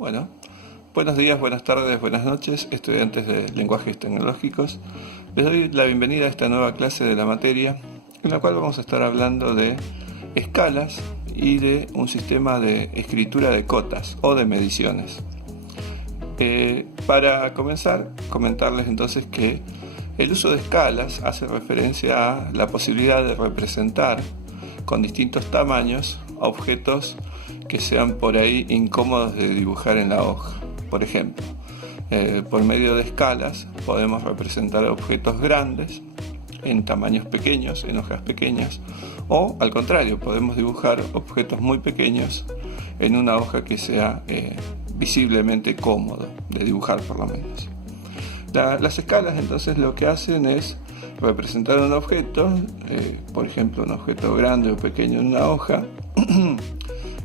Bueno, buenos días, buenas tardes, buenas noches, estudiantes de lenguajes tecnológicos. Les doy la bienvenida a esta nueva clase de la materia, en la cual vamos a estar hablando de escalas y de un sistema de escritura de cotas o de mediciones. Para comenzar, comentarles entonces que el uso de escalas hace referencia a la posibilidad de representar con distintos tamaños objetos que sean por ahí incómodos de dibujar en la hoja. Por ejemplo, por medio de escalas podemos representar objetos grandes en tamaños pequeños, en hojas pequeñas, o al contrario, podemos dibujar objetos muy pequeños en una hoja que sea visiblemente cómodo de dibujar por lo menos. Las escalas entonces lo que hacen es representar un objeto, por ejemplo un objeto grande o pequeño en una hoja,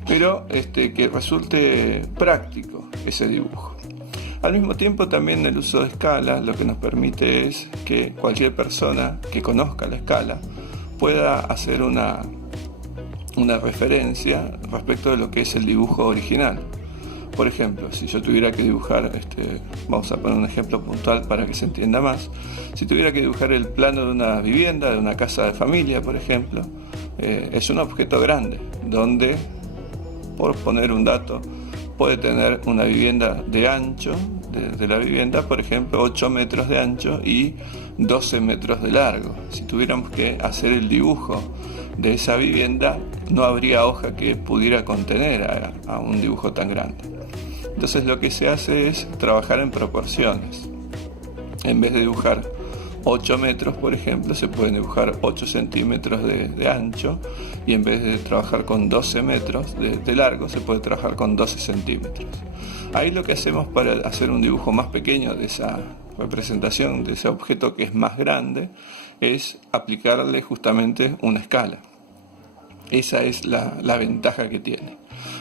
pero que resulte práctico ese dibujo. Al mismo tiempo también el uso de escala lo que nos permite es que cualquier persona que conozca la escala pueda hacer una referencia respecto de lo que es el dibujo original. Por ejemplo, si yo tuviera que dibujar, vamos a poner un ejemplo puntual para que se entienda más. Si tuviera que dibujar el plano de una vivienda, de una casa de familia, por ejemplo, es un objeto grande, donde, por poner un dato, puede tener una vivienda de ancho, de la vivienda, por ejemplo, 8 metros de ancho y 12 metros de largo. Si tuviéramos que hacer el dibujo de esa vivienda, no habría hoja que pudiera contener a un dibujo tan grande. Entonces lo que se hace es trabajar en proporciones. En vez de dibujar 8 metros, por ejemplo, se pueden dibujar 8 centímetros de ancho, y en vez de trabajar con 12 metros de largo, se puede trabajar con 12 centímetros. Ahí lo que hacemos para hacer un dibujo más pequeño de esa representación, de ese objeto que es más grande, es aplicarle justamente una escala. Esa es la ventaja que tiene.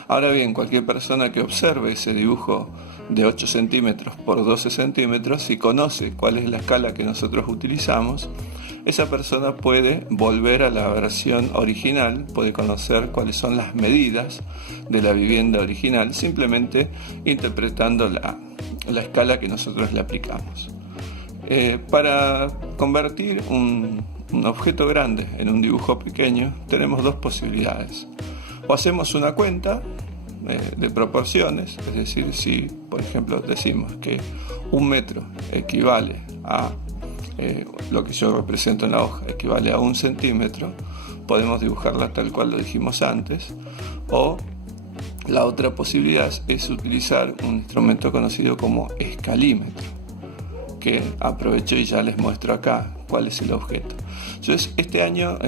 Ahora bien, cualquier persona que observe ese dibujo de 8 centímetros por 12 centímetros, si conoce cuál es la escala que nosotros utilizamos, esa persona puede volver a la versión original, puede conocer cuáles son las medidas de la vivienda original, simplemente interpretando la escala que nosotros le aplicamos. Para convertir un objeto grande en un dibujo pequeño, tenemos dos posibilidades. O hacemos una cuenta de proporciones, es decir, si por ejemplo decimos que 1 metro equivale a lo que yo represento en la hoja, equivale a 1 centímetro, podemos dibujarla tal cual lo dijimos antes. O la otra posibilidad es utilizar un instrumento conocido como escalímetro, que aprovecho y ya les muestro acá cuál es el objeto. Entonces, este año,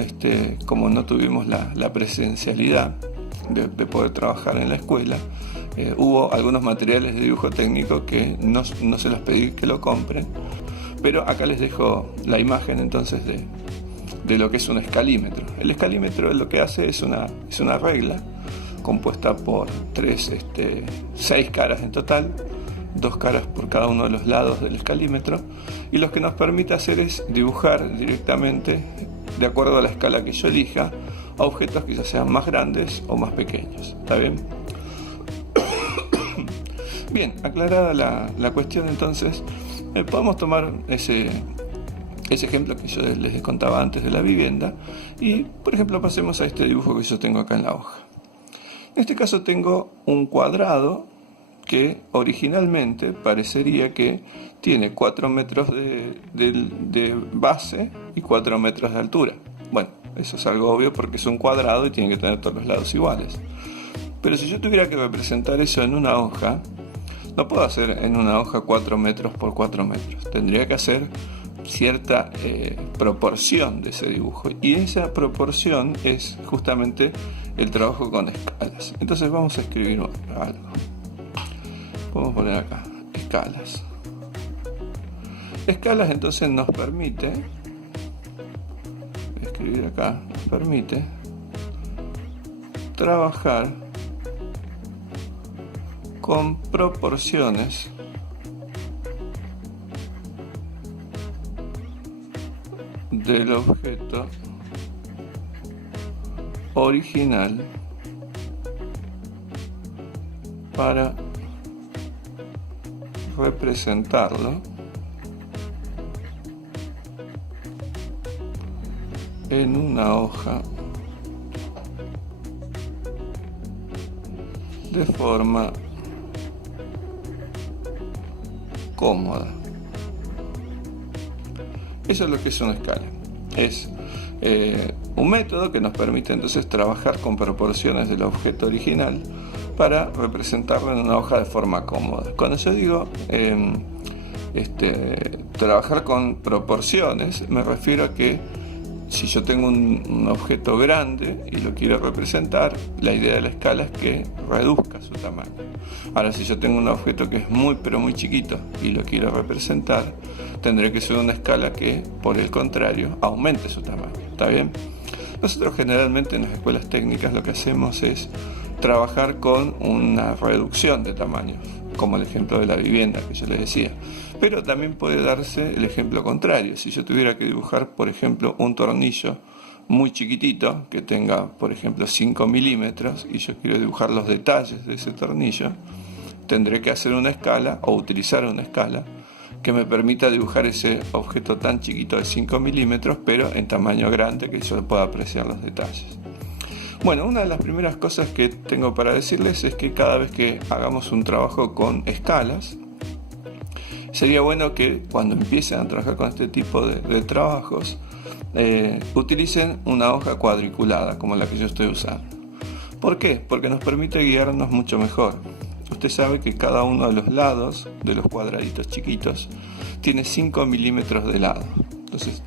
como no tuvimos la presencialidad de poder trabajar en la escuela, hubo algunos materiales de dibujo técnico que no se los pedí que lo compren, pero acá les dejo la imagen entonces de lo que es un escalímetro. El escalímetro lo que hace es una regla compuesta por 6 caras en total, 2 caras por cada uno de los lados del escalímetro, y lo que nos permite hacer es dibujar directamente, de acuerdo a la escala que yo elija, a objetos que ya sean más grandes o más pequeños. ¿Está bien? Bien, aclarada la cuestión entonces, podemos tomar ese ejemplo que yo les contaba antes de la vivienda y, por ejemplo, pasemos a este dibujo que yo tengo acá en la hoja. En este caso tengo un cuadrado que originalmente parecería que tiene 4 metros de base y 4 metros de altura. Bueno, eso es algo obvio porque es un cuadrado y tiene que tener todos los lados iguales. Pero si yo tuviera que representar eso en una hoja, no puedo hacer en una hoja 4 metros por 4 metros. Tendría que hacer cierta proporción de ese dibujo, y esa proporción es justamente el trabajo con escalas. Entonces vamos a escribir algo. Podemos poner acá escalas. Escalas entonces nos permite escribir acá, nos permite trabajar con proporciones del objeto original para representarlo en una hoja de forma cómoda. Eso es lo que es una escala. Es un método que nos permite entonces trabajar con proporciones del objeto original para representarlo en una hoja de forma cómoda. Cuando yo digo trabajar con proporciones, me refiero a que si yo tengo un objeto grande y lo quiero representar, la idea de la escala es que reduzca su tamaño. Ahora, si yo tengo un objeto que es muy chiquito y lo quiero representar, tendré que usar una escala que, por el contrario, aumente su tamaño. ¿Está bien? Nosotros generalmente en las escuelas técnicas lo que hacemos es trabajar con una reducción de tamaños, como el ejemplo de la vivienda que yo les decía. Pero también puede darse el ejemplo contrario. Si yo tuviera que dibujar, por ejemplo, un tornillo muy chiquitito, que tenga, por ejemplo, 5 milímetros, y yo quiero dibujar los detalles de ese tornillo, tendré que hacer una escala o utilizar una escala que me permita dibujar ese objeto tan chiquito de 5 milímetros, pero en tamaño grande, que yo pueda apreciar los detalles. Bueno, una de las primeras cosas que tengo para decirles es que cada vez que hagamos un trabajo con escalas, sería bueno que cuando empiecen a trabajar con este tipo de trabajos, utilicen una hoja cuadriculada como la que yo estoy usando. ¿Por qué? Porque nos permite guiarnos mucho mejor. Usted sabe que cada uno de los lados de los cuadraditos chiquitos tiene 5 milímetros de lado. Entonces,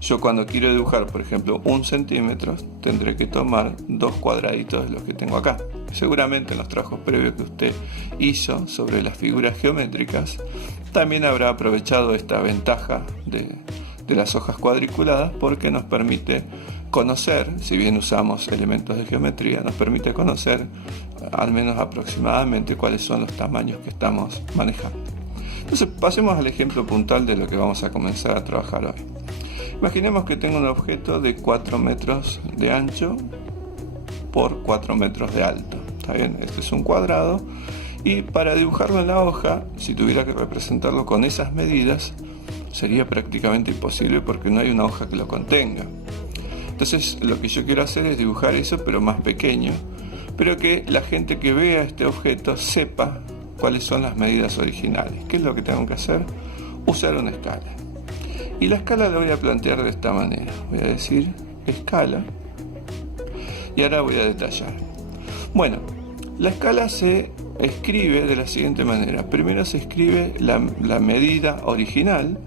yo cuando quiero dibujar, por ejemplo, 1 centímetro, tendré que tomar 2 cuadraditos de los que tengo acá. Seguramente en los trabajos previos que usted hizo sobre las figuras geométricas, también habrá aprovechado esta ventaja de las hojas cuadriculadas, porque nos permite conocer, si bien usamos elementos de geometría, nos permite conocer al menos aproximadamente cuáles son los tamaños que estamos manejando. Entonces pasemos al ejemplo puntual de lo que vamos a comenzar a trabajar hoy. Imaginemos que tengo un objeto de 4 metros de ancho por 4 metros de alto. ¿Está bien? Este es un cuadrado, y para dibujarlo en la hoja, si tuviera que representarlo con esas medidas, sería prácticamente imposible porque no hay una hoja que lo contenga. Entonces lo que yo quiero hacer es dibujar eso, pero más pequeño, pero que la gente que vea este objeto sepa cuáles son las medidas originales. ¿Qué es lo que tengo que hacer? Usar una escala. Y la escala la voy a plantear de esta manera. Voy a decir escala y ahora voy a detallar. Bueno, la escala se escribe de la siguiente manera. Primero se escribe la medida original,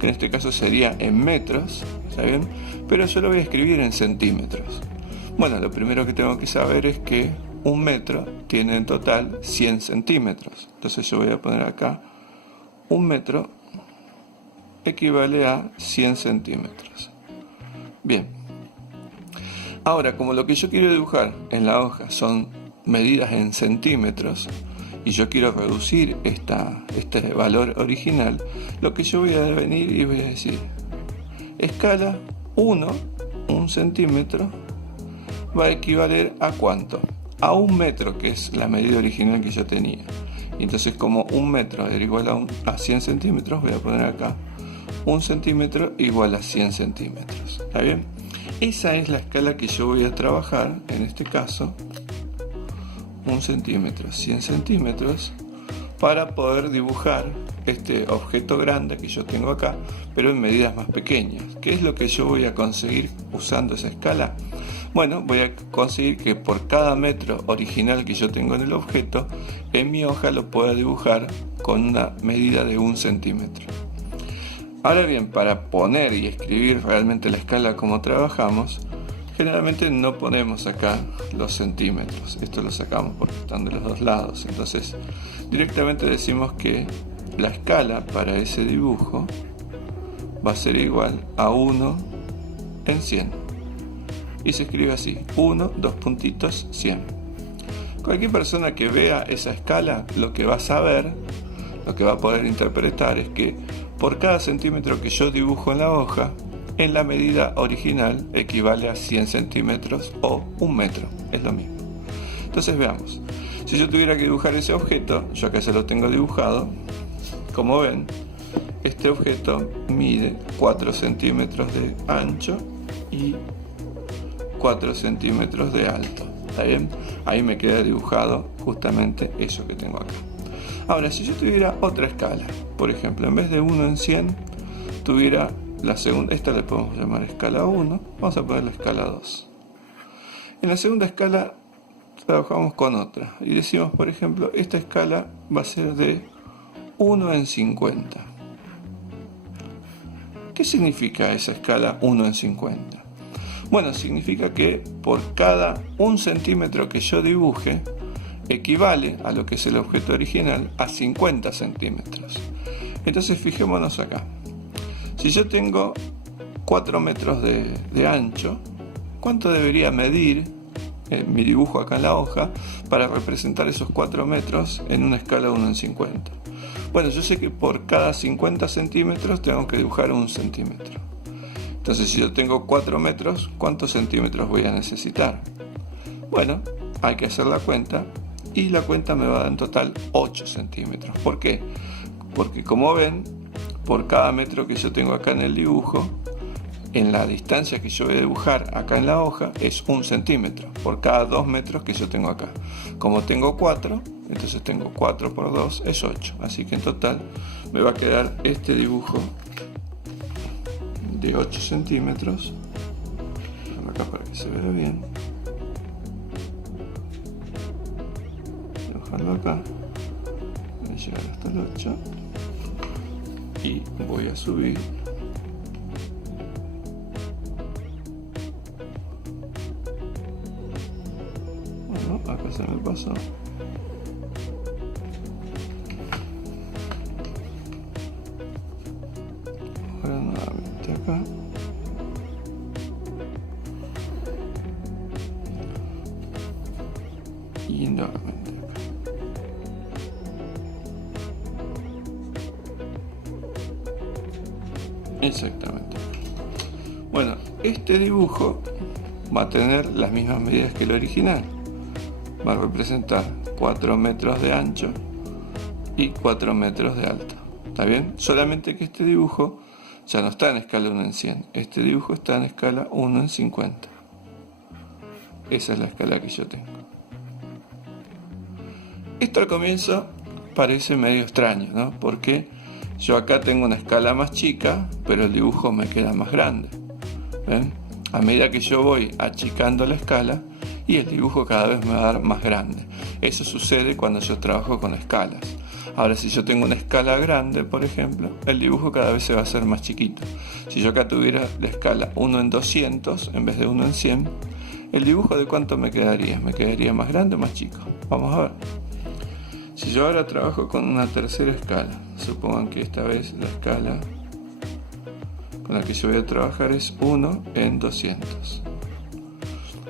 que en este caso sería en metros, ¿está bien? Pero yo lo voy a escribir en centímetros. Bueno, lo primero que tengo que saber es que un metro tiene en total 100 centímetros. Entonces yo voy a poner acá, un metro equivale a 100 centímetros. Bien. Ahora, como lo que yo quiero dibujar en la hoja son medidas en centímetros, y yo quiero reducir este valor original, lo que yo voy a venir y voy a decir, escala 1 centímetro, va a equivaler a ¿cuánto? A 1 metro, que es la medida original que yo tenía. Y entonces, como 1 metro era igual a 100 centímetros, voy a poner acá 1 centímetro igual a 100 centímetros. ¿Está bien? Esa es la escala que yo voy a trabajar, en este caso, 1 centímetro, 100 centímetros, para poder dibujar este objeto grande que yo tengo acá, pero en medidas más pequeñas. ¿Qué es lo que yo voy a conseguir usando esa escala? Bueno, voy a conseguir que por cada metro original que yo tengo en el objeto, en mi hoja lo pueda dibujar con una medida de 1 centímetro. Ahora bien, para poner y escribir realmente la escala como trabajamos, generalmente no ponemos acá los centímetros. Esto lo sacamos porque están de los dos lados. Entonces, directamente decimos que la escala para ese dibujo va a ser igual a 1 en 100. Y se escribe así, 1, 2 puntitos, 100. Cualquier persona que vea esa escala, lo que va a saber, lo que va a poder interpretar es que por cada centímetro que yo dibujo en la hoja, en la medida original equivale a 100 centímetros o 1 metro, es lo mismo. Entonces veamos, si yo tuviera que dibujar ese objeto, yo acá se lo tengo dibujado, como ven, este objeto mide 4 centímetros de ancho y 4 centímetros de alto. ¿Está bien? Ahí me queda dibujado justamente eso que tengo acá. Ahora, si yo tuviera otra escala, por ejemplo, en vez de 1 en 100, tuviera la segunda, esta le podemos llamar escala 1, vamos a poner la escala 2. En la segunda escala trabajamos con otra y decimos, por ejemplo, esta escala va a ser de 1 en 50. ¿Qué significa esa escala 1 en 50? Bueno, significa que por cada 1 centímetro que yo dibuje, equivale a lo que es el objeto original a 50 centímetros. Entonces fijémonos acá. Si yo tengo 4 metros de ancho, ¿cuánto debería medir mi dibujo acá en la hoja para representar esos 4 metros en una escala 1 en 50? Bueno, yo sé que por cada 50 centímetros tengo que dibujar 1 centímetro. Entonces, si yo tengo 4 metros, ¿cuántos centímetros voy a necesitar? Bueno, hay que hacer la cuenta y la cuenta me va a dar en total 8 centímetros. ¿Por qué? Porque como ven, por cada metro que yo tengo acá en el dibujo, en la distancia que yo voy a dibujar acá en la hoja es 1 centímetro por cada 2 metros que yo tengo acá. Como tengo 4, entonces tengo 4 por 2 es 8. Así que en total me va a quedar este dibujo de 8 centímetros. Acá para que se vea bien. Dibujarlo acá. Voy a llegar hasta el 8. Y voy a subir. Bueno, acá se me pasó. Ahora nuevamente acá. Y nuevamente acá. Exactamente. Bueno, este dibujo va a tener las mismas medidas que el original. Va a representar 4 metros de ancho y 4 metros de alto. ¿Está bien? Solamente que este dibujo ya no está en escala 1 en 100. Este dibujo está en escala 1 en 50. Esa es la escala que yo tengo. Esto al comienzo parece medio extraño, ¿no? Porque yo acá tengo una escala más chica, pero el dibujo me queda más grande. ¿Ven? A medida que yo voy achicando la escala, y el dibujo cada vez me va a dar más grande. Eso sucede cuando yo trabajo con escalas. Ahora, si yo tengo una escala grande, por ejemplo, el dibujo cada vez se va a hacer más chiquito. Si yo acá tuviera la escala 1 en 200 en vez de 1 en 100, ¿el dibujo de cuánto me quedaría? ¿Me quedaría más grande o más chico? Vamos a ver. Si yo ahora trabajo con una tercera escala, supongan que esta vez la escala con la que yo voy a trabajar es 1 en 200.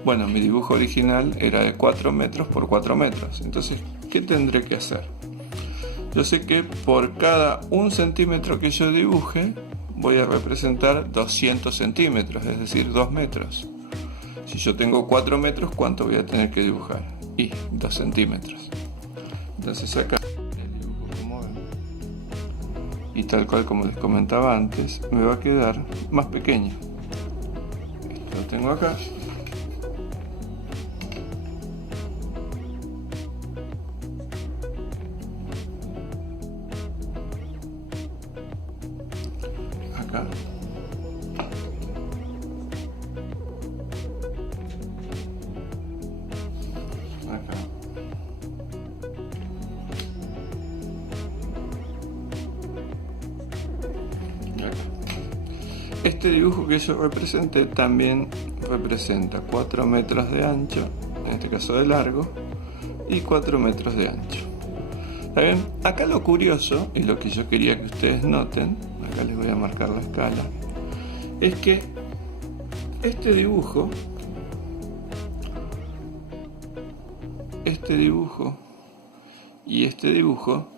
Bueno, mi dibujo original era de 4 metros por 4 metros. Entonces, ¿qué tendré que hacer? Yo sé que por cada 1 centímetro que yo dibuje, voy a representar 200 centímetros, es decir, 2 metros. Si yo tengo 4 metros, ¿cuánto voy a tener que dibujar? Y 2 centímetros. Entonces acá el dibujo, como ven, y tal cual como les comentaba antes, me va a quedar más pequeño. Esto lo tengo acá. Acá. Acá. Y acá. Este dibujo que yo representé también representa 4 metros de ancho, en este caso de largo, y 4 metros de ancho. ¿Está bien? Acá lo curioso, y lo que yo quería que ustedes noten, acá les voy a marcar la escala, es que este dibujo y este dibujo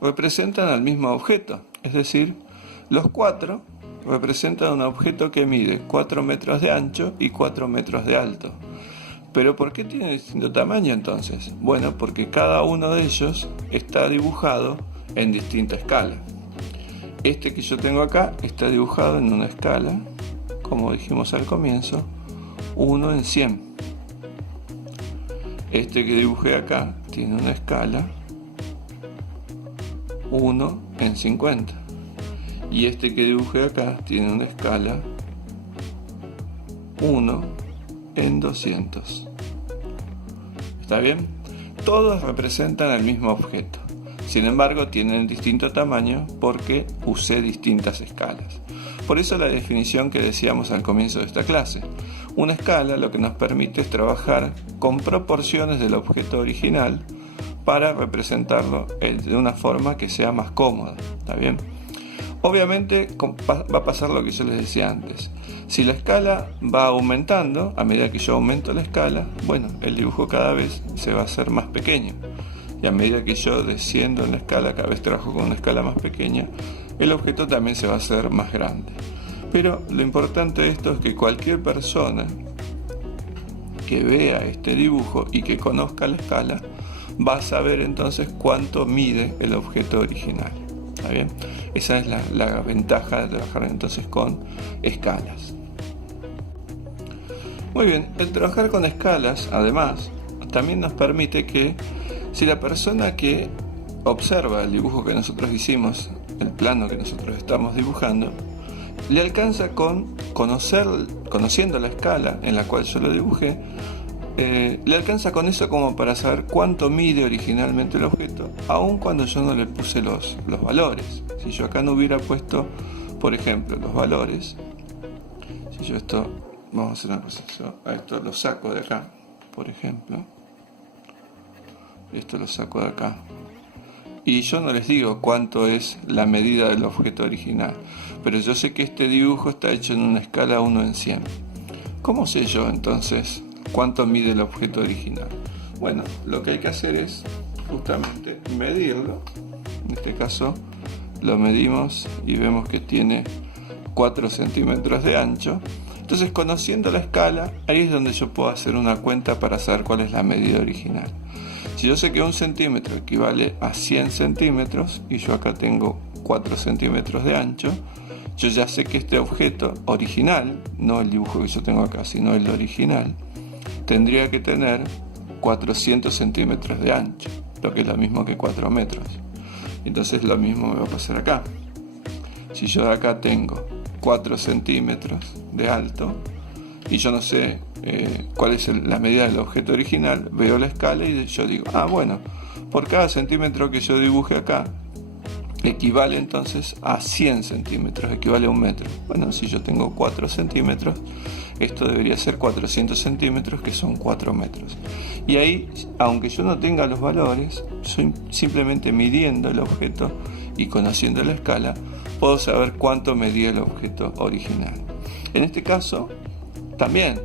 representan al mismo objeto, es decir, los 4 representan un objeto que mide 4 metros de ancho y 4 metros de alto. ¿Pero por qué tiene distinto tamaño entonces? Bueno, porque cada uno de ellos está dibujado en distinta escala. Este que yo tengo acá está dibujado en una escala, como dijimos al comienzo, 1 en 100. Este que dibujé acá tiene una escala 1 en 50. Y este que dibujé acá tiene una escala 1 en 200. ¿Está bien? Todos representan el mismo objeto. Sin embargo, tienen distinto tamaño porque usé distintas escalas. Por eso la definición que decíamos al comienzo de esta clase. Una escala lo que nos permite es trabajar con proporciones del objeto original para representarlo de una forma que sea más cómoda. ¿Está bien? Obviamente va a pasar lo que yo les decía antes. Si la escala va aumentando, a medida que yo aumento la escala, bueno, el dibujo cada vez se va a hacer más pequeño. Y a medida que yo desciendo en la escala, cada vez trabajo con una escala más pequeña, el objeto también se va a hacer más grande. Pero lo importante de esto es que cualquier persona que vea este dibujo y que conozca la escala, va a saber entonces cuánto mide el objeto original. ¿Está bien? Esa es la ventaja de trabajar entonces con escalas. Muy bien, el trabajar con escalas, además, también nos permite que si la persona que observa el dibujo que nosotros hicimos, el plano que nosotros estamos dibujando, le alcanza con conociendo la escala en la cual yo lo dibujé, le alcanza con eso como para saber cuánto mide originalmente el objeto, aun cuando yo no le puse los valores. Si yo acá no hubiera puesto, por ejemplo, los valores, si yo esto, vamos a hacer una cosa, yo a esto lo saco de acá, por ejemplo, esto lo saco de acá, y yo no les digo cuánto es la medida del objeto original, pero yo sé que este dibujo está hecho en una escala 1 en 100. ¿Cómo sé yo entonces cuánto mide el objeto original? Bueno, lo que hay que hacer es justamente medirlo. En este caso lo medimos y vemos que tiene 4 centímetros de ancho. Entonces, conociendo la escala, ahí es donde yo puedo hacer una cuenta para saber cuál es la medida original. Si yo sé que 1 centímetro equivale a 100 centímetros y yo acá tengo 4 centímetros de ancho, yo ya sé que este objeto original, no el dibujo que yo tengo acá, sino el original, tendría que tener 400 centímetros de ancho, lo que es lo mismo que 4 metros. Entonces lo mismo me va a pasar acá. Si yo de acá tengo 4 centímetros de alto y yo no sé cuál es la medida del objeto original, veo la escala y yo digo, bueno, por cada centímetro que yo dibuje acá, equivale entonces a 100 centímetros, equivale a 1 metro. Bueno, si yo tengo 4 centímetros, esto debería ser 400 centímetros, que son 4 metros. Y ahí, aunque yo no tenga los valores, simplemente midiendo el objeto y conociendo la escala, puedo saber cuánto medía el objeto original. En este caso, también,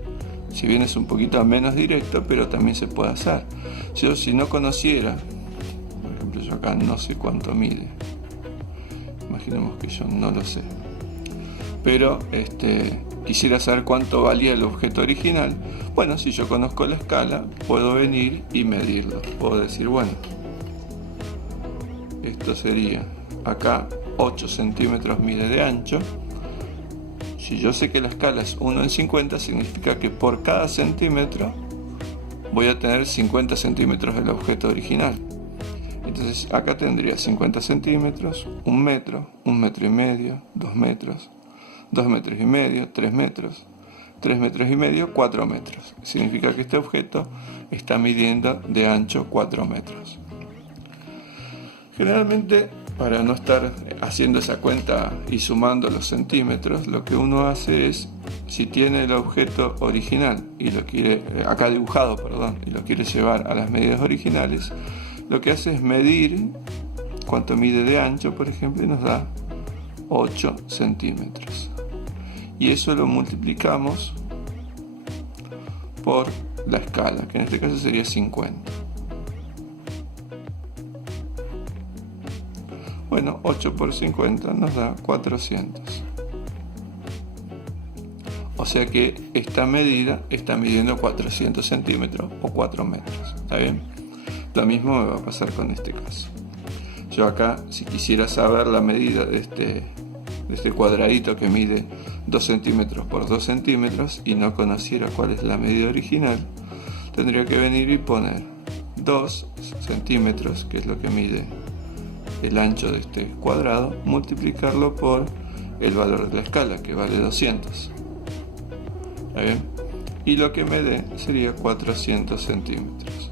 si bien es un poquito menos directo, pero también se puede hacer. Yo, si no conociera, por ejemplo, yo acá no sé cuánto mide. Imaginemos que yo no lo sé, pero quisiera saber cuánto valía el objeto original. Bueno, si yo conozco la escala, puedo venir y medirlo. Puedo decir, bueno, esto sería, acá 8 centímetros mide de ancho. Si yo sé que la escala es 1 en 50, significa que por cada centímetro voy a tener 50 centímetros del objeto original. Entonces acá tendría 50 centímetros, 1 metro, 1 metro y medio, 2 metros, 2 metros y medio, 3 metros, 3 metros y medio, 4 metros. Significa que este objeto está midiendo de ancho 4 metros. Generalmente, para no estar haciendo esa cuenta y sumando los centímetros, lo que uno hace es, si tiene el objeto original y lo quiere, acá dibujado, y lo quiere llevar a las medidas originales, lo que hace es medir cuánto mide de ancho, por ejemplo, y nos da 8 centímetros. Y eso lo multiplicamos por la escala, que en este caso sería 50. Bueno, 8 por 50 nos da 400. O sea que esta medida está midiendo 400 centímetros o 4 metros. ¿Está bien? Lo mismo me va a pasar con este caso. Yo acá, si quisiera saber la medida de este cuadradito que mide 2 centímetros por 2 centímetros y no conociera cuál es la medida original, tendría que venir y poner 2 centímetros, que es lo que mide el ancho de este cuadrado, multiplicarlo por el valor de la escala, que vale 200. ¿Está bien? Y lo que me dé sería 400 centímetros.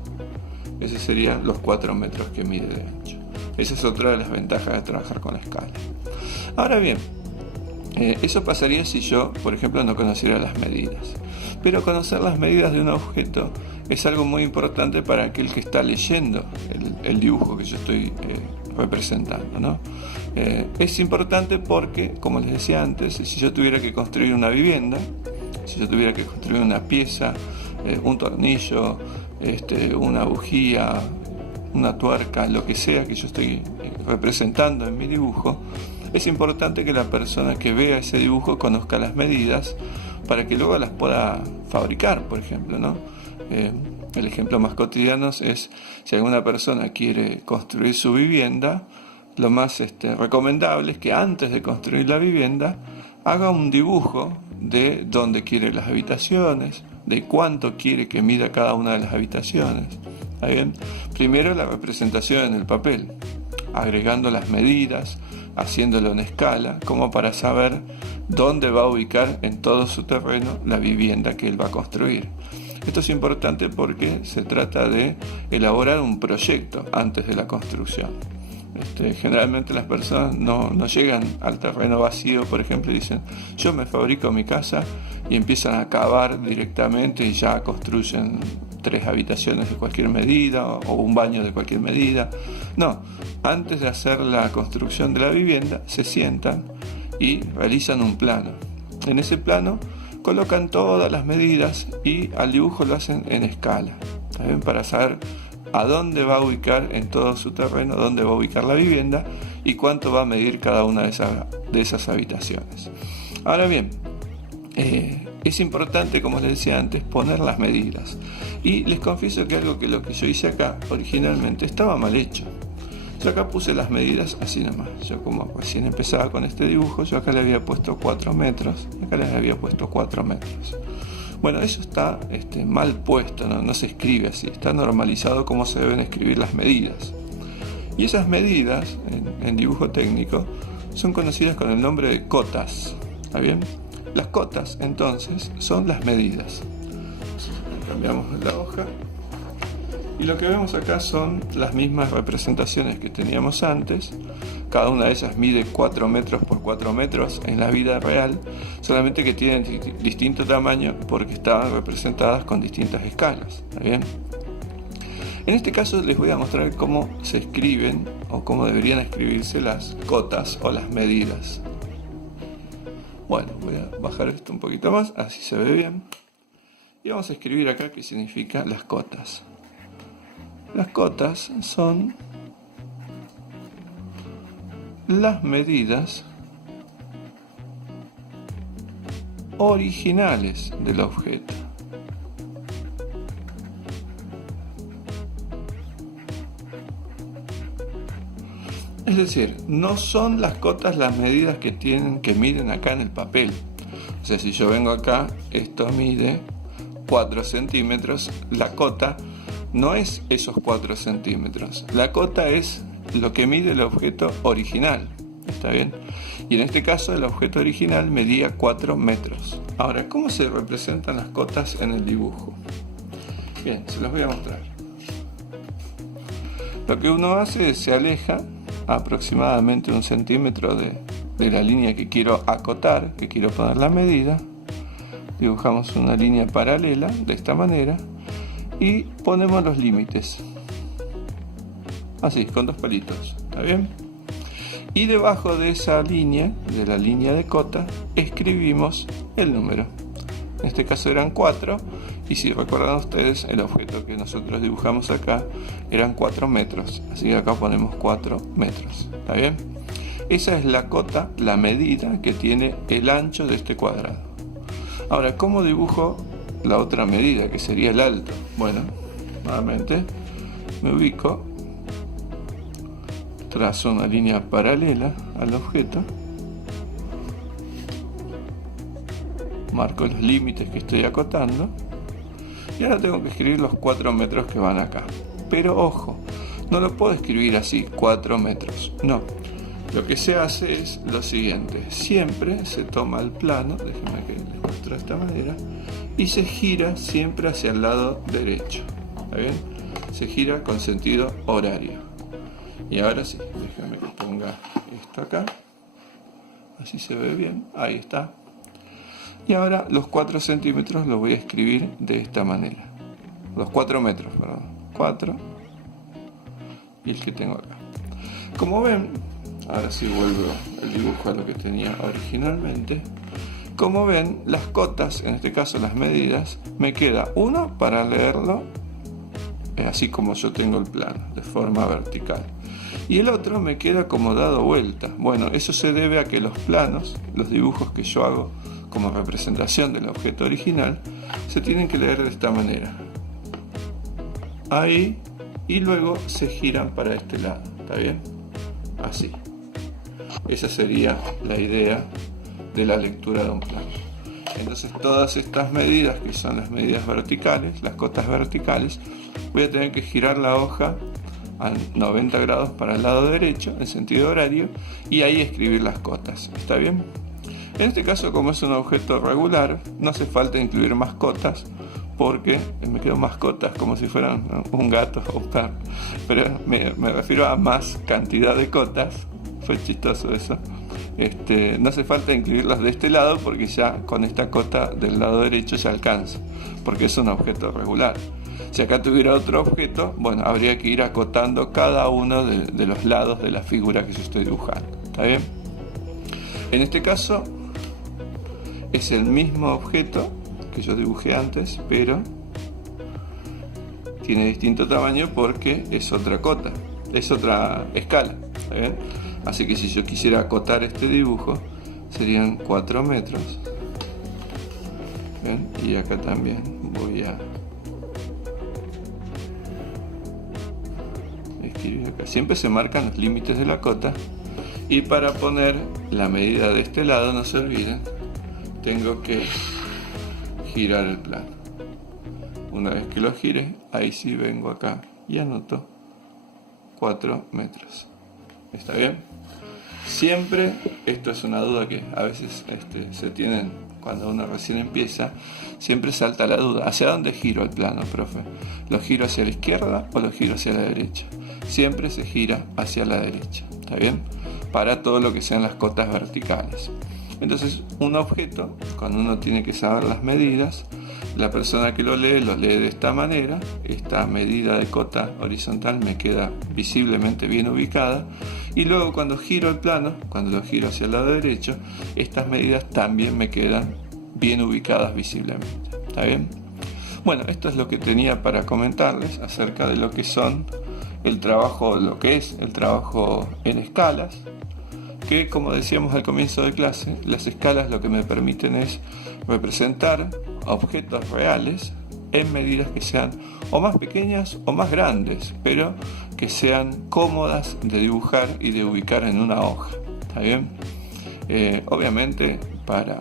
Esos serían los 4 metros que mide de ancho. Esa es otra de las ventajas de trabajar con la escala. Ahora bien, eso pasaría si yo, por ejemplo, no conociera las medidas. Pero conocer las medidas de un objeto es algo muy importante para aquel que está leyendo el dibujo que yo estoy representando, ¿no? Es importante porque, como les decía antes, si yo tuviera que construir una vivienda, si yo tuviera que construir una pieza, un tornillo, una bujía, una tuerca, lo que sea que yo estoy representando en mi dibujo, es importante que la persona que vea ese dibujo conozca las medidas para que luego las pueda fabricar, por ejemplo, ¿no? El ejemplo más cotidiano es si alguna persona quiere construir su vivienda, lo más recomendable es que antes de construir la vivienda haga un dibujo de dónde quiere las habitaciones, de cuánto quiere que mida cada una de las habitaciones. ¿Está bien? Primero la representación en el papel, agregando las medidas, haciéndolo en escala, como para saber dónde va a ubicar en todo su terreno la vivienda que él va a construir. Esto es importante porque se trata de elaborar un proyecto antes de la construcción. Generalmente las personas no llegan al terreno vacío, por ejemplo, y dicen, yo me fabrico mi casa, y empiezan a cavar directamente y ya construyen 3 habitaciones de cualquier medida o un baño de cualquier medida. No, antes de hacer la construcción de la vivienda se sientan y realizan un plano. En ese plano colocan todas las medidas y al dibujo lo hacen en escala, ¿también? Para saber a dónde va a ubicar en todo su terreno, dónde va a ubicar la vivienda y cuánto va a medir cada una de esas habitaciones. Ahora bien, es importante, como les decía antes, poner las medidas. Y les confieso que lo que yo hice acá originalmente estaba mal hecho. Yo acá puse las medidas así nomás. Yo, como recién empezaba con este dibujo, yo acá le había puesto 4 metros, acá les había puesto 4 metros. Bueno, eso está mal puesto, no se escribe así, está normalizado como se deben escribir las medidas. Y esas medidas, en dibujo técnico, son conocidas con el nombre de cotas. ¿Está bien? Las cotas, entonces, son las medidas. Cambiamos la hoja. Y lo que vemos acá son las mismas representaciones que teníamos antes. Cada una de ellas mide 4 metros por 4 metros en la vida real, solamente que tienen distinto tamaño porque estaban representadas con distintas escalas. ¿Está bien? En este caso les voy a mostrar cómo se escriben o cómo deberían escribirse las cotas o las medidas. Bueno, voy a bajar esto un poquito más, así se ve bien. Y vamos a escribir acá qué significa las cotas. Las cotas son las medidas originales del objeto. Es decir, no son las cotas las medidas que miden acá en el papel. O sea, si yo vengo acá, esto mide 4 centímetros, la cota no es esos 4 centímetros. La cota es lo que mide el objeto original. ¿Está bien? Y en este caso el objeto original medía 4 metros. Ahora, ¿cómo se representan las cotas en el dibujo? Bien, se los voy a mostrar. Lo que uno hace es se aleja aproximadamente 1 centímetro de la línea que quiero acotar, que quiero poner la medida. Dibujamos una línea paralela de esta manera y ponemos los límites. Así, con 2 palitos. ¿Está bien? Y debajo de esa línea, de la línea de cota, escribimos el número. En este caso eran 4, y si recuerdan ustedes, el objeto que nosotros dibujamos acá eran 4 metros. Así que acá ponemos 4 metros. ¿Está bien? Esa es la cota, la medida que tiene el ancho de este cuadrado. Ahora, ¿cómo dibujo la otra medida, que sería el alto? Bueno, nuevamente me ubico trazo una línea paralela al objeto, marco los límites que estoy acotando y ahora tengo que escribir los 4 metros que van acá. Pero ojo, no lo puedo escribir así, 4 metros, no. Lo que se hace es lo siguiente: siempre se toma el plano, déjenme que les muestro de esta manera, y se gira siempre hacia el lado derecho. ¿Está bien? Se gira con sentido horario. Y ahora sí, déjenme que ponga esto acá, así se ve bien, ahí está. Y ahora los 4 centímetros los voy a escribir de esta manera. Los 4 metros, perdón. 4 y el que tengo acá. Como ven, ahora sí vuelvo el dibujo a lo que tenía originalmente. Como ven, las cotas, en este caso las medidas, me queda uno para leerlo así como yo tengo el plano, de forma vertical. Y el otro me queda como dado vuelta. Bueno, eso se debe a que los planos, los dibujos que yo hago como representación del objeto original, se tienen que leer de esta manera. Ahí, y luego se giran para este lado, ¿está bien? Así. Esa sería la idea de la lectura de un plano. Entonces todas estas medidas, que son las medidas verticales, las cotas verticales, voy a tener que girar la hoja a 90 grados para el lado derecho, en sentido horario, y ahí escribir las cotas, ¿está bien? En este caso, como es un objeto regular, no hace falta incluir más cotas, porque me quedo más cotas como si fueran un gato o un perro, pero me refiero a más cantidad de cotas. Fue chistoso eso. No hace falta incluirlas de este lado porque ya con esta cota del lado derecho se alcanza, porque es un objeto regular. Si acá tuviera otro objeto, bueno, habría que ir acotando cada uno de los lados de la figura que yo estoy dibujando, ¿está bien? En este caso es el mismo objeto que yo dibujé antes, pero tiene distinto tamaño porque es otra cota, es otra escala, ¿está bien? Así que si yo quisiera acotar este dibujo, serían 4 metros. ¿Ven? Y acá también voy a escribir acá. Siempre se marcan los límites de la cota. Y para poner la medida de este lado, no se olviden, tengo que girar el plano. Una vez que lo gire, ahí sí vengo acá y anoto 4 metros. ¿Está bien? Siempre, esto es una duda que a veces se tienen cuando uno recién empieza, siempre salta la duda: ¿hacia dónde giro el plano, profe? ¿Lo giro hacia la izquierda o lo giro hacia la derecha? Siempre se gira hacia la derecha, ¿está bien? Para todo lo que sean las cotas verticales. Entonces, un objeto, cuando uno tiene que saber las medidas, la persona que lo lee de esta manera. Esta medida de cota horizontal me queda visiblemente bien ubicada, y luego cuando giro el plano, cuando lo giro hacia el lado derecho, estas medidas también me quedan bien ubicadas visiblemente. ¿Está bien? Bueno, esto es lo que tenía para comentarles acerca de lo que son el trabajo, lo que es el trabajo en escalas, que, como decíamos al comienzo de clase, las escalas lo que me permiten es representar objetos reales en medidas que sean o más pequeñas o más grandes, pero que sean cómodas de dibujar y de ubicar en una hoja. ¿Está bien? Obviamente, para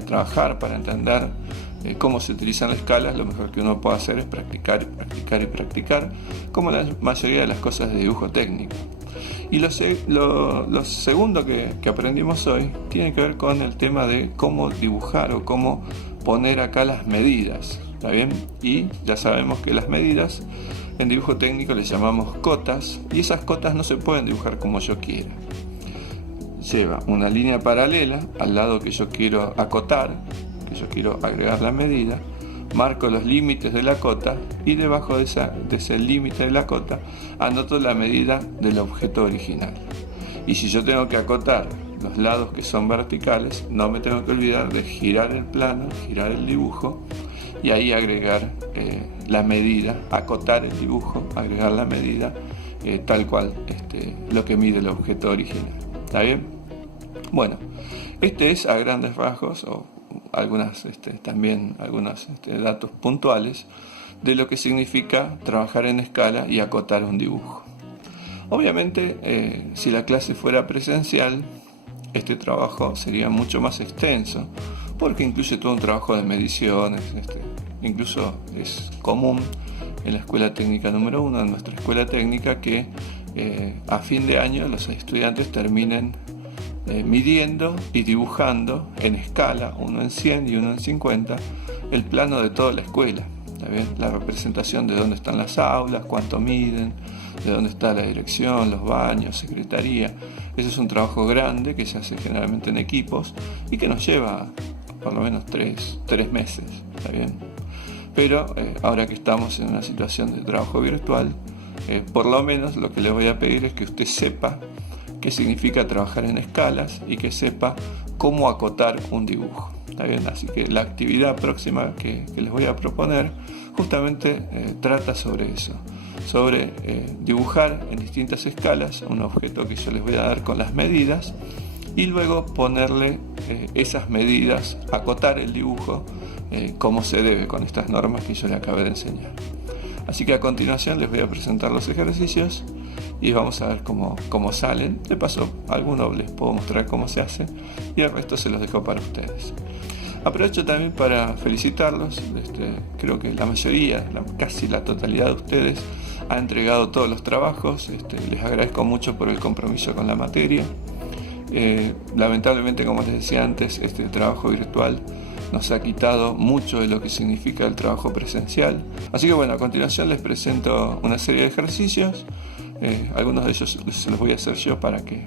trabajar, para entender cómo se utilizan las escalas, lo mejor que uno puede hacer es practicar, practicar y practicar, como la mayoría de las cosas de dibujo técnico. Y lo segundo que aprendimos hoy tiene que ver con el tema de cómo dibujar o cómo poner acá las medidas, ¿está bien? Y ya sabemos que las medidas en dibujo técnico les llamamos cotas, y esas cotas no se pueden dibujar como yo quiera. Lleva una línea paralela al lado que yo quiero acotar, que yo quiero agregar la medida, marco los límites de la cota y debajo de ese límite de la cota anoto la medida del objeto original. Y si yo tengo que acotar los lados que son verticales, no me tengo que olvidar de girar el plano, girar el dibujo y ahí agregar la medida, acotar el dibujo, agregar la medida tal cual lo que mide el objeto original. ¿Está bien? Bueno, este es a grandes rasgos, o también algunos datos puntuales de lo que significa trabajar en escala y acotar un dibujo. Obviamente, si la clase fuera presencial, este trabajo sería mucho más extenso, porque incluye todo un trabajo de mediciones. Incluso es común en la escuela técnica número 1, en nuestra escuela técnica, que a fin de año los estudiantes terminen midiendo y dibujando en escala, uno en 100 y uno en 50, el plano de toda la escuela. ¿Está bien? La representación de dónde están las aulas, cuánto miden, de dónde está la dirección, los baños, secretaría. Ese es un trabajo grande que se hace generalmente en equipos y que nos lleva por lo menos tres meses. ¿Está bien? Pero ahora que estamos en una situación de trabajo virtual, por lo menos lo que les voy a pedir es que usted sepa qué significa trabajar en escalas y que sepa cómo acotar un dibujo. ¿Está bien? Así que la actividad próxima que les voy a proponer justamente trata sobre eso, sobre dibujar en distintas escalas un objeto que yo les voy a dar con las medidas y luego ponerle esas medidas, acotar el dibujo como se debe con estas normas que yo les acabé de enseñar. Así que a continuación les voy a presentar los ejercicios y vamos a ver cómo salen. De paso, algunos les puedo mostrar cómo se hace y el resto se los dejo para ustedes. Aprovecho también para felicitarlos. Creo que la mayoría, casi la totalidad de ustedes ha entregado todos los trabajos. Les agradezco mucho por el compromiso con la materia. Lamentablemente, como les decía antes, este trabajo virtual nos ha quitado mucho de lo que significa el trabajo presencial. Así que bueno, a continuación les presento una serie de ejercicios. Algunos de ellos se los voy a hacer yo para que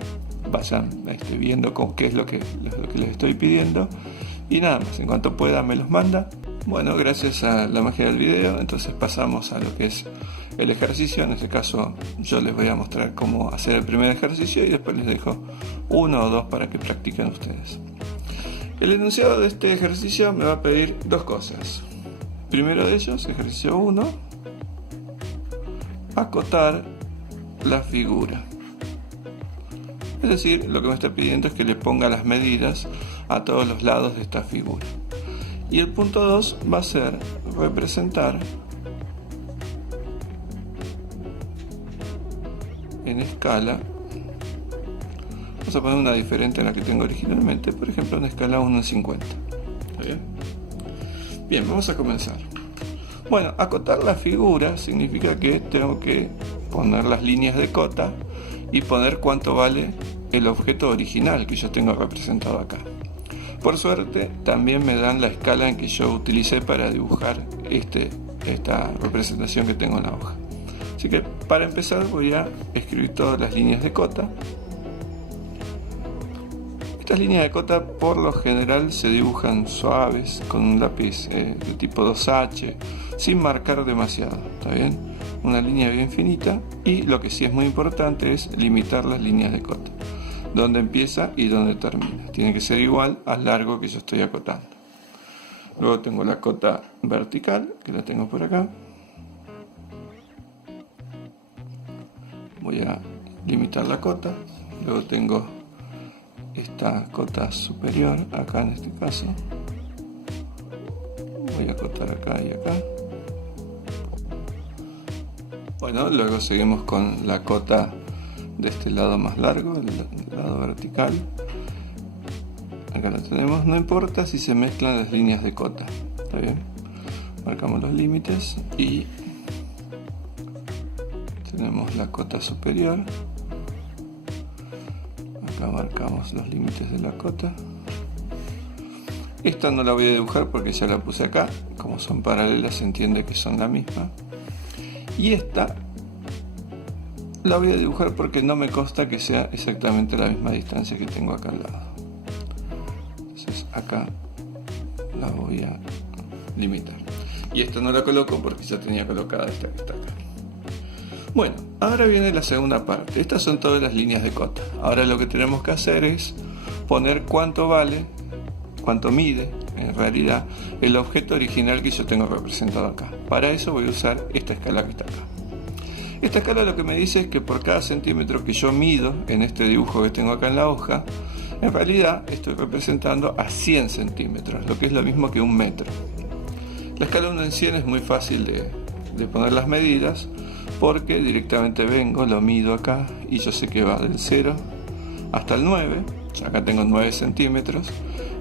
vayan viendo qué es lo que les estoy pidiendo. Y nada más, en cuanto pueda me los manda. Bueno, gracias a la magia del video, entonces pasamos a lo que es el ejercicio. En este caso yo les voy a mostrar cómo hacer el primer ejercicio y después les dejo uno o dos para que practiquen ustedes. El enunciado de este ejercicio me va a pedir dos cosas. Primero de ellos, ejercicio 1, acotar la figura. Es decir, lo que me está pidiendo es que le ponga las medidas a todos los lados de esta figura. Y el punto 2 va a ser representar en escala. Vamos a poner una diferente a la que tengo originalmente, por ejemplo en escala 1:50. ¿Está bien? Bien, vamos a comenzar. Bueno, acotar la figura significa que tengo que poner las líneas de cota y poner cuánto vale el objeto original que yo tengo representado acá. Por suerte, también me dan la escala en que yo utilicé para dibujar esta representación que tengo en la hoja. Así que para empezar voy a escribir todas las líneas de cota. Estas líneas de cota por lo general se dibujan suaves con un lápiz de tipo 2H, sin marcar demasiado, ¿está bien? Una línea bien finita, y lo que sí es muy importante es limitar las líneas de cota, donde empieza y donde termina. Tiene que ser igual al largo que yo estoy acotando. Luego tengo la cota vertical, que la tengo por acá. Voy a limitar la cota. Luego tengo esta cota superior, acá en este caso. Voy a acotar acá y acá. Bueno, luego seguimos con la cota de este lado más largo, el lado vertical. Acá la tenemos, no importa si se mezclan las líneas de cota, ¿está bien? Marcamos los límites y tenemos la cota superior. Acá marcamos los límites de la cota. Esta no la voy a dibujar porque ya la puse acá. Como son paralelas se entiende que son la misma. Y esta la voy a dibujar porque no me consta que sea exactamente la misma distancia que tengo acá al lado. Entonces acá la voy a limitar. Y esta no la coloco porque ya tenía colocada esta que está acá. Bueno, ahora viene la segunda parte. Estas son todas las líneas de cota. Ahora lo que tenemos que hacer es poner cuánto vale, cuánto mide en realidad el objeto original que yo tengo representado acá. Para eso voy a usar esta escala que está acá. Esta escala lo que me dice es que por cada centímetro que yo mido en este dibujo que tengo acá en la hoja, en realidad estoy representando a 100 centímetros, lo que es lo mismo que un metro. La escala 1 en 100 es muy fácil de poner las medidas, porque directamente vengo, lo mido acá y yo sé que va del 0 hasta el 9. Acá tengo 9 centímetros,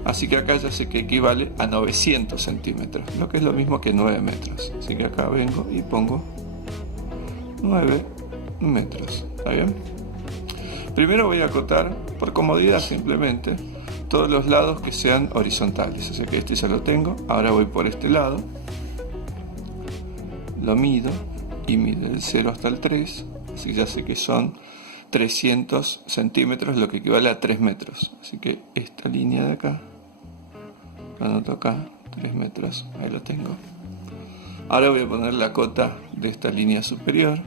así que acá ya sé que equivale a 900 centímetros, lo que es lo mismo que 9 metros. Así que acá vengo y pongo 9 metros. ¿Está bien? Primero voy a acotar, por comodidad simplemente, todos los lados que sean horizontales. O sea que este ya lo tengo. Ahora voy por este lado, lo mido y mido del 0 hasta el 3, así que ya sé que son 300 centímetros, lo que equivale a 3 metros. Así que esta línea de acá, lo anoto acá, 3 metros, ahí lo tengo. Ahora voy a poner la cota de esta línea superior,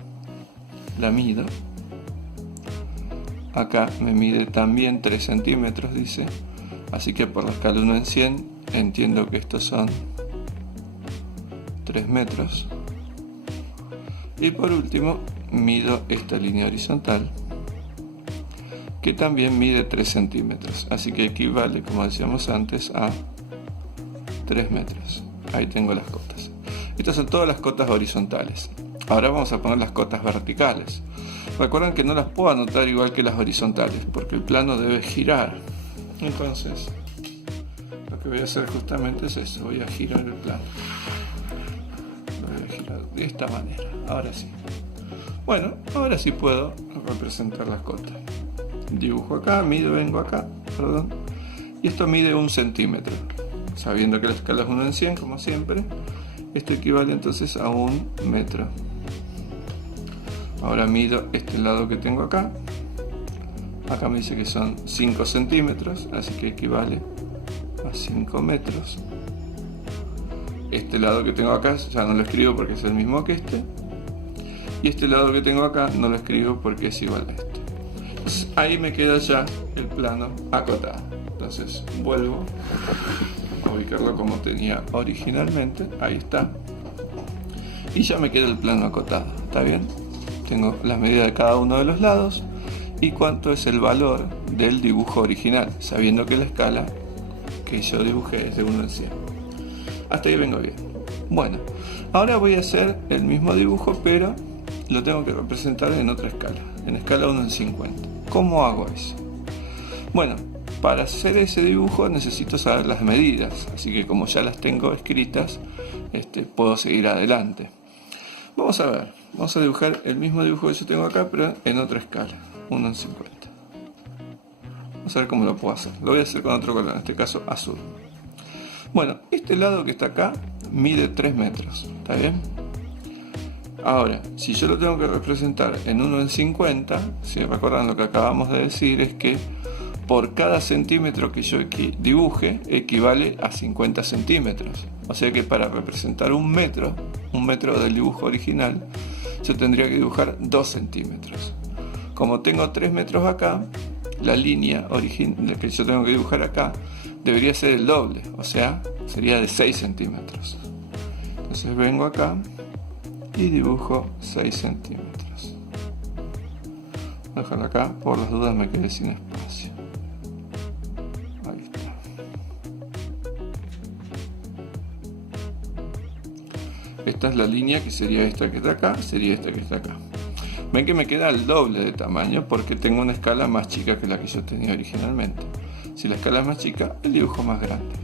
la mido. Acá me mide también 3 centímetros, dice. Así que por la escala 1 en 100, entiendo que estos son 3 metros. Y por último, mido esta línea horizontal, que también mide 3 centímetros. Así que equivale, como decíamos antes, a 3 metros. Ahí tengo las cotas. Estas son todas las cotas horizontales. Ahora vamos a poner las cotas verticales. Recuerden que no las puedo anotar igual que las horizontales, porque el plano debe girar. Entonces, lo que voy a hacer justamente es eso. Voy a girar el plano. Lo voy a girar de esta manera. Ahora sí. Bueno, ahora sí puedo representar las cotas. Dibujo acá, mido, vengo acá, perdón. Y esto mide 1 centímetro. Sabiendo que la escala es 1 en 100, como siempre, esto equivale entonces a 1 metro. Ahora mido este lado que tengo acá. Acá me dice que son 5 centímetros, así que equivale a 5 metros. Este lado que tengo acá ya no lo escribo porque es el mismo que este. Y este lado que tengo acá no lo escribo porque es igual a este. Entonces ahí me queda ya el plano acotado. Entonces vuelvo a ubicarlo como tenía originalmente. Ahí está. Y ya me queda el plano acotado. ¿Está bien? Tengo las medidas de cada uno de los lados y cuánto es el valor del dibujo original, sabiendo que la escala que yo dibujé es de 1 en 100. Hasta ahí vengo bien. Bueno, ahora voy a hacer el mismo dibujo, pero lo tengo que representar en otra escala, en escala 1 en 50. ¿Cómo hago eso? Bueno, para hacer ese dibujo necesito saber las medidas, así que como ya las tengo escritas, puedo seguir adelante. Vamos a ver, vamos a dibujar el mismo dibujo que yo tengo acá, pero en otra escala, 1 en 50. Vamos a ver cómo lo puedo hacer. Lo voy a hacer con otro color, en este caso azul. Bueno, este lado que está acá mide 3 metros, ¿está bien? Ahora, si yo lo tengo que representar en 1 en 50, si recuerdan lo que acabamos de decir, es que por cada centímetro que yo dibuje equivale a 50 centímetros. O sea que para representar un metro del dibujo original, yo tendría que dibujar 2 centímetros. Como tengo 3 metros acá, la línea original que yo tengo que dibujar acá debería ser el doble, o sea, sería de 6 centímetros. Entonces vengo acá y dibujo 6 centímetros. Voy a dejarlo acá, por las dudas me quedé sin espacio. Ahí está. Esta es la línea que sería esta que está acá, sería esta que está acá. Ven que me queda el doble de tamaño porque tengo una escala más chica que la que yo tenía originalmente. Si la escala es más chica, el dibujo es más grande.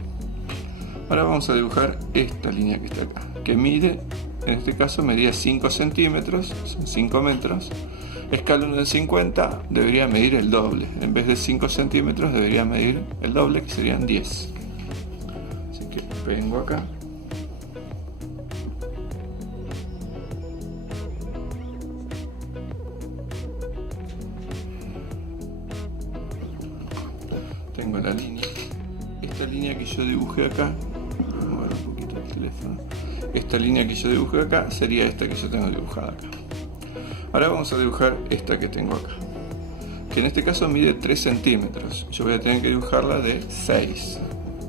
Ahora vamos a dibujar esta línea que está acá, que mide, en este caso medía 5 centímetros, son 5 metros. Escala 1 en 50 debería medir el doble. En vez de 5 centímetros debería medir el doble, que serían 10. Así que vengo acá. Tengo la línea. Esta línea que yo dibujé acá, voy a mover un poquito el teléfono. Esta línea que yo dibujé acá sería esta que yo tengo dibujada acá. Ahora vamos a dibujar esta que tengo acá, que en este caso mide 3 centímetros. Yo voy a tener que dibujarla de 6,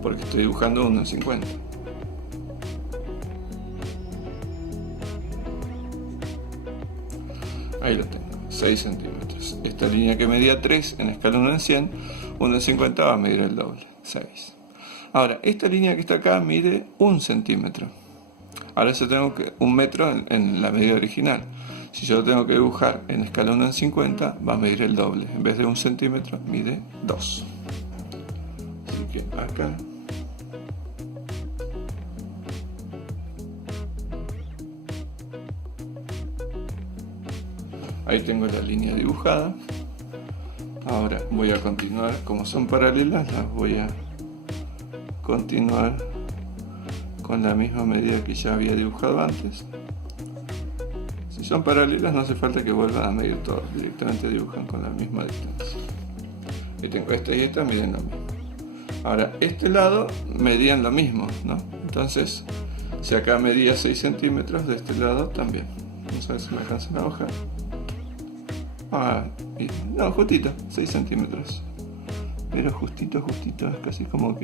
porque estoy dibujando 1 en 50. Ahí lo tengo, 6 centímetros. Esta línea que medía 3 en escala 1 en 100, 1 en 50 va a medir el doble, 6. Ahora, esta línea que está acá mide 1 centímetro. Ahora yo tengo que 1 metro en la medida original. Si yo lo tengo que dibujar en escala 1 en 50, va a medir el doble. En vez de 1 centímetro, mide 2. Así que acá ahí tengo la línea dibujada. Ahora voy a continuar, como son paralelas, las voy a continuar con la misma medida que ya había dibujado antes. Si son paralelas no hace falta que vuelvan a medir todo, directamente dibujan con la misma distancia. Y tengo esta y esta miden lo mismo. Ahora este lado medían lo mismo, ¿no? Entonces, si acá medía 6 centímetros, de este lado también. Vamos a ver si me alcanza la hoja. No, justito, 6 centímetros. Pero justito, es casi como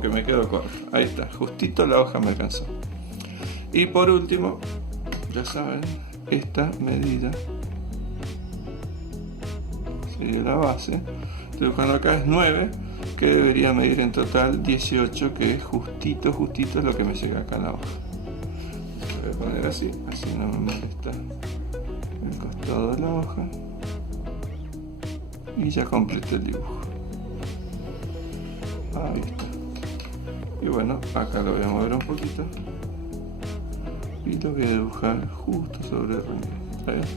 que me quedo corto. Ahí está, justito la hoja me alcanzó. Y por último, ya saben, esta medida sería la base. Estoy buscando acá es 9, que debería medir en total 18, que es justito es lo que me llega acá en la hoja. Lo voy a poner así no me molesta el costado de la hoja. Y ya completé el dibujo. Ahí está. Y bueno, acá lo voy a mover un poquito. Y lo voy a dibujar justo sobre el renglón.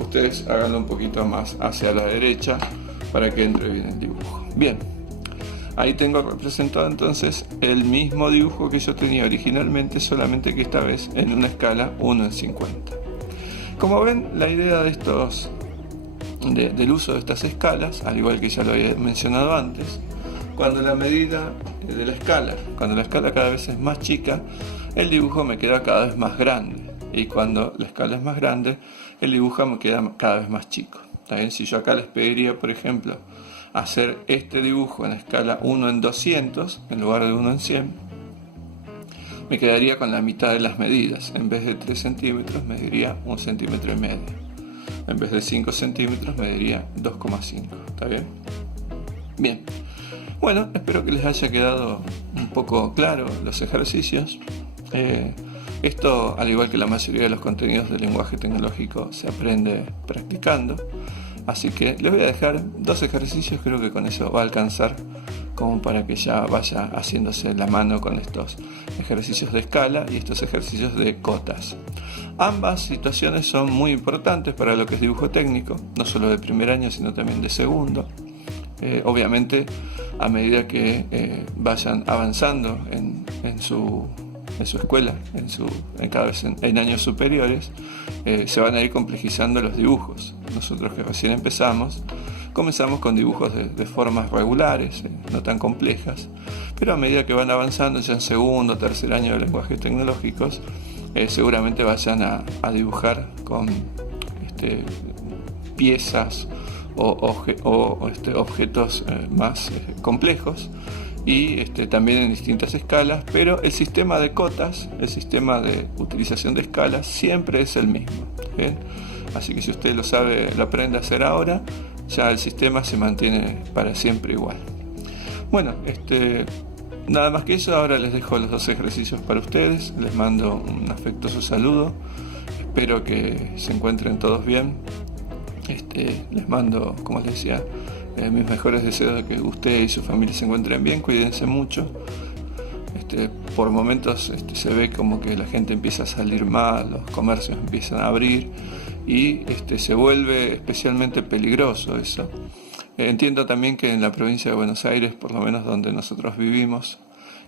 Ustedes háganlo un poquito más hacia la derecha para que entre bien el dibujo. Bien, ahí tengo representado entonces el mismo dibujo que yo tenía originalmente, solamente que esta vez en una escala 1 en 50. Como ven, la idea de del uso de estas escalas, al igual que ya lo había mencionado antes, cuando la escala cada vez es más chica, el dibujo me queda cada vez más grande, y cuando la escala es más grande, el dibujo me queda cada vez más chico. ¿Está bien? Si yo acá les pediría, por ejemplo, hacer este dibujo en escala 1 en 200 en lugar de 1 en 100, me quedaría con la mitad de las medidas. En vez de 3 centímetros mediría 1,5 centímetros. En vez de 5 centímetros mediría 2,5. ¿Está bien? Bien. Bueno, espero que les haya quedado un poco claro los ejercicios. Esto, al igual que la mayoría de los contenidos del lenguaje tecnológico, se aprende practicando. Así que les voy a dejar 2 ejercicios, creo que con eso va a alcanzar como para que ya vaya haciéndose la mano con estos ejercicios de escala y estos ejercicios de cotas. Ambas situaciones son muy importantes para lo que es dibujo técnico, no solo de primer año, sino también de segundo. Obviamente, a medida que vayan avanzando en su escuela, cada vez en años superiores, se van a ir complejizando los dibujos. Nosotros que recién comenzamos con dibujos de formas regulares, no tan complejas, pero a medida que van avanzando ya en segundo o tercer año de lenguajes tecnológicos, seguramente vayan a dibujar con piezas o objetos más complejos, y también en distintas escalas, pero el sistema de cotas, el sistema de utilización de escalas siempre es el mismo. ¿Bien? Así que si usted lo aprende a hacer ahora, ya el sistema se mantiene para siempre igual. Bueno, nada más que eso. Ahora les dejo los 2 ejercicios para ustedes, les mando un afectuoso saludo, espero que se encuentren todos bien. Les mando, como les decía, mis mejores deseos de que usted y su familia se encuentren bien, cuídense mucho. Por momentos se ve como que la gente empieza a salir más, los comercios empiezan a abrir y se vuelve especialmente peligroso eso. Entiendo también que en la provincia de Buenos Aires, por lo menos donde nosotros vivimos,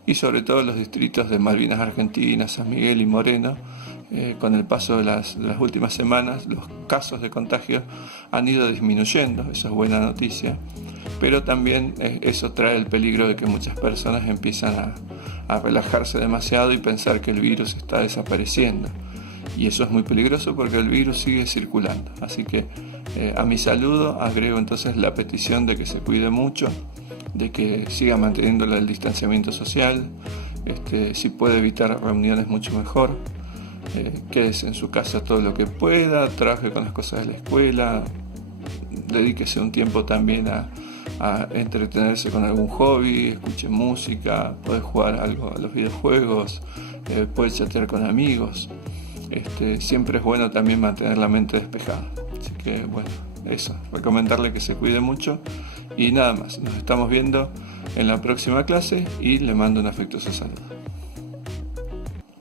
y sobre todo en los distritos de Malvinas Argentinas, San Miguel y Moreno, con el paso de las últimas semanas, los casos de contagio han ido disminuyendo. Eso es buena noticia, pero también eso trae el peligro de que muchas personas empiezan a relajarse demasiado y pensar que el virus está desapareciendo, y eso es muy peligroso porque el virus sigue circulando. Así que a mi saludo agrego entonces la petición de que se cuide mucho, de que siga manteniendo el distanciamiento social, si puede evitar reuniones mucho mejor. Quédese en su casa todo lo que pueda, trabaje con las cosas de la escuela, dedíquese un tiempo también a entretenerse con algún hobby, escuche música, puede jugar algo a los videojuegos, puede chatear con amigos. siempre es bueno también mantener la mente despejada. Así que bueno, eso, recomendarle que se cuide mucho y nada más. Nos estamos viendo en la próxima clase y le mando un afectuoso saludo.